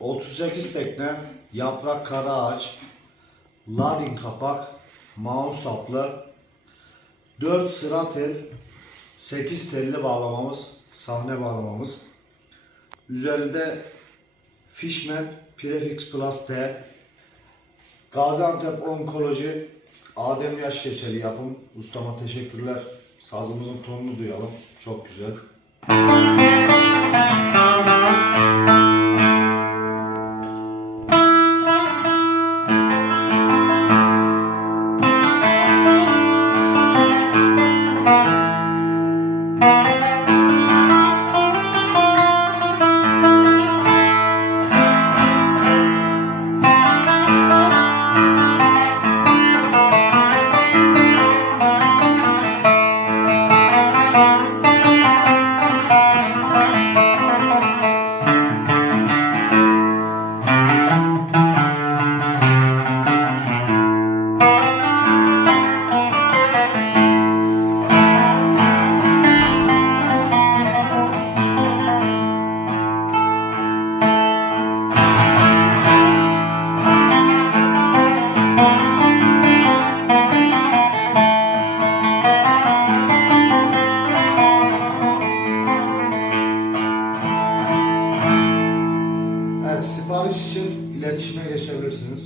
38 tekne, yaprak kara ağaç, ladin kapak, mouse saplı, 4 sıra tel, 8 telli bağlamamız, sahne bağlamamız. Üzerinde Fishman Prefix Plus T, Gaziantep Onkoloji, Adem Yaş Geçeli yapım. Ustama teşekkürler. Sazımızın tonunu duyalım. Çok güzel. istihbarı için iletişime geçebilirsiniz.